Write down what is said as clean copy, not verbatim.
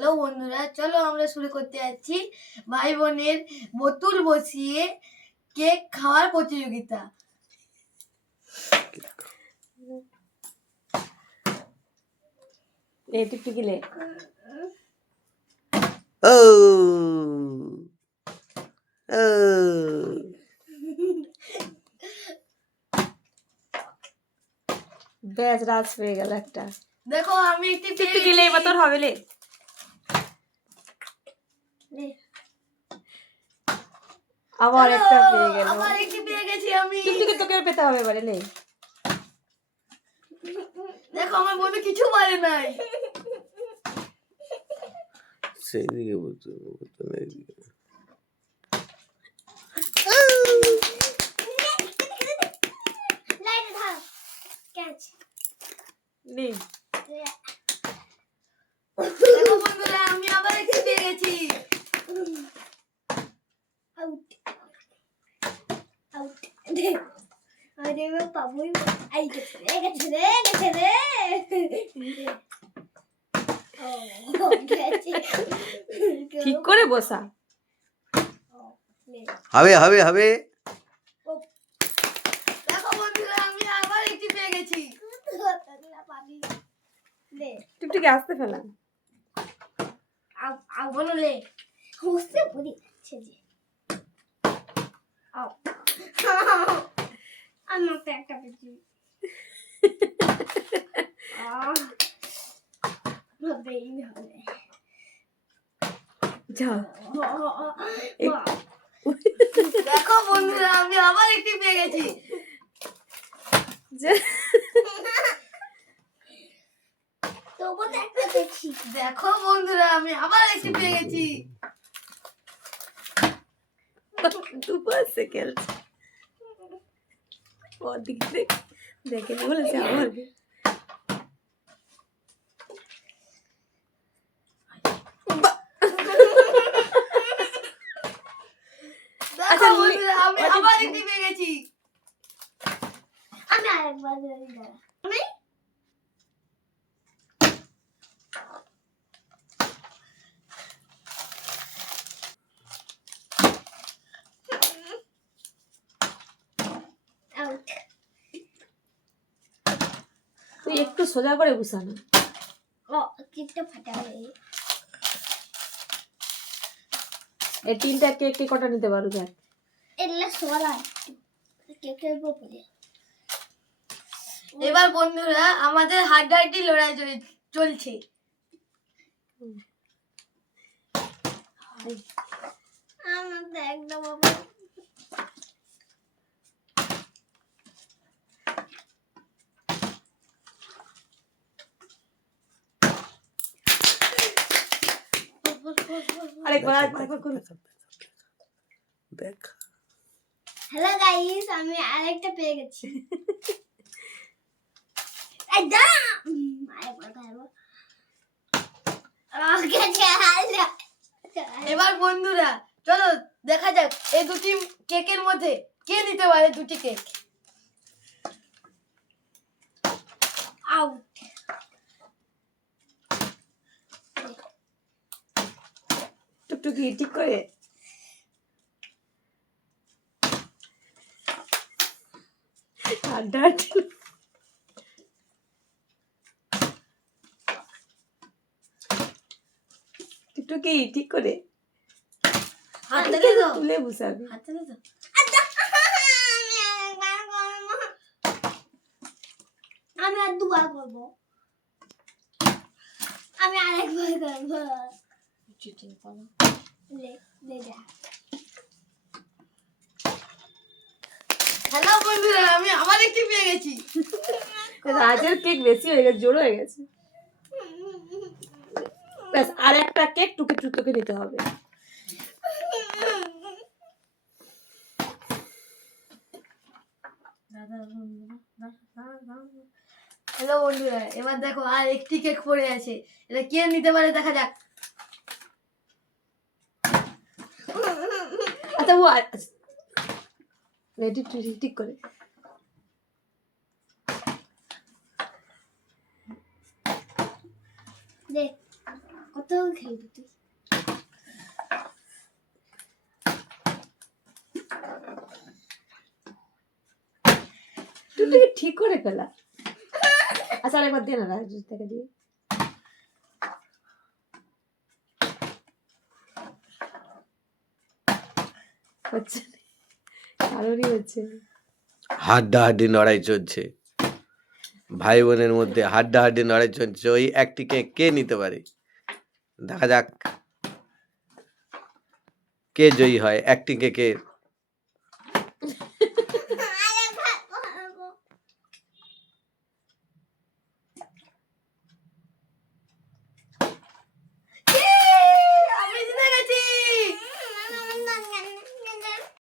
Hello বন্ধুরা, চলো আমরা শুরু করতে যাচ্ছি ভাই বোনের বোতল বসিয়ে কেক খাওয়ার প্রতিযোগিতা। টিকটিকিলে ব্যাস রাজ পেয়ে গেল একটা। দেখো আমি একটি টিকটিকিলে এবার তোর হবে লে। আবার একটা পেয়ে গেল। আবার একটি পেয়ে গেছি আমি। টিকটিকি তোকে পেতে হবে এবারে লে। দেখো আমার বন্ধু কিছু পারে নাই। সেই দিকে বলতে নাই দিকে লাইট ধর ক্যাচ নে। দেখো বন্ধুরা আমি আবার একটি পেয়ে গেছি। আউট আউট আরে আমি পাবই আই গেছে রে ঠিক করে বসা। হবে হবে হবে। দেখো বন্ধুরা আমি আবার একটি পেয়ে গেছি। টিকটিকি আসতে ফেলা। বলো লে হোসে বলি আছে যে আমার তো একটা পেয়েছি। হবে যা। দেখো বন্ধুরা আমি আবার একটি পেয়ে গেছি। দেখো বন্ধুরা আমি আবার একটি পেয়ে গেছি। দুবার সে খেলছে। ওদিকে দেখে বলেছে আমার দেখো বন্ধুরা আমি আবার একটি পেয়ে গেছি। আমি আরেকবার আমি আউট। তুই একটু সোজা করে বসানো। ও কেকটা ফাটা হয়ে এই তিনটা কেক কে কটা নিতে পারো দেখ। এলা সোলা কেকের উপরে। এবার বন্ধুরা আমাদের হাড্ডাহাড্ডি লড়াই চলছে। আমার তো একদম আরেকবার দেখ। হ্যালো গাইস, আমি আরেকটা পেয়ে গেছি। আইডা আরেকবার খাবো। এবার বন্ধুরা চলো দেখা যাক এই দুটি কেকের মধ্যে কে নিতে পারে দুটি কেক। আউট। টুকটুকি ঠিক করে আড্ডা টুকটুকি ঠিক করে হাতে দাও তুলে বসাবি। হাতে দাও আমি আর দুবার করব। আমি আরেকবার করব। চিটিং করো লে যা। হ্যালো বন্ধুরা আমি আবার একটি পেয়ে গেছি। রাজের কেক বেশি হয়ে গেছে, জোর হয়ে গেছে। ব্যাস আর একটা কেক টুকি টুকি নিতে হবে। হ্যালো বন্ধুরা এবার দেখো আর একটি কেক পড়ে আছে, এটা কে নিতে পারে দেখা যাক। আচ্ছা ও রেডি ঠিক করে দেখ কত খেলবি তুই? তুই ঠিক করে ফেলা। আচ্ছা আরেকবার দিয়ে না রাজু থেকে দিয়ে। হচ্ছে না, কারোরই হচ্ছে না। হাড্ডাহাড্ডি লড়াই চলছে, ভাই বোনের মধ্যে হাড্ডাহাড্ডি লড়াই চলছে, ওই একটি কেক কে নিতে পারে। দেখা যাক কে জয়ী হয় একটি কেকের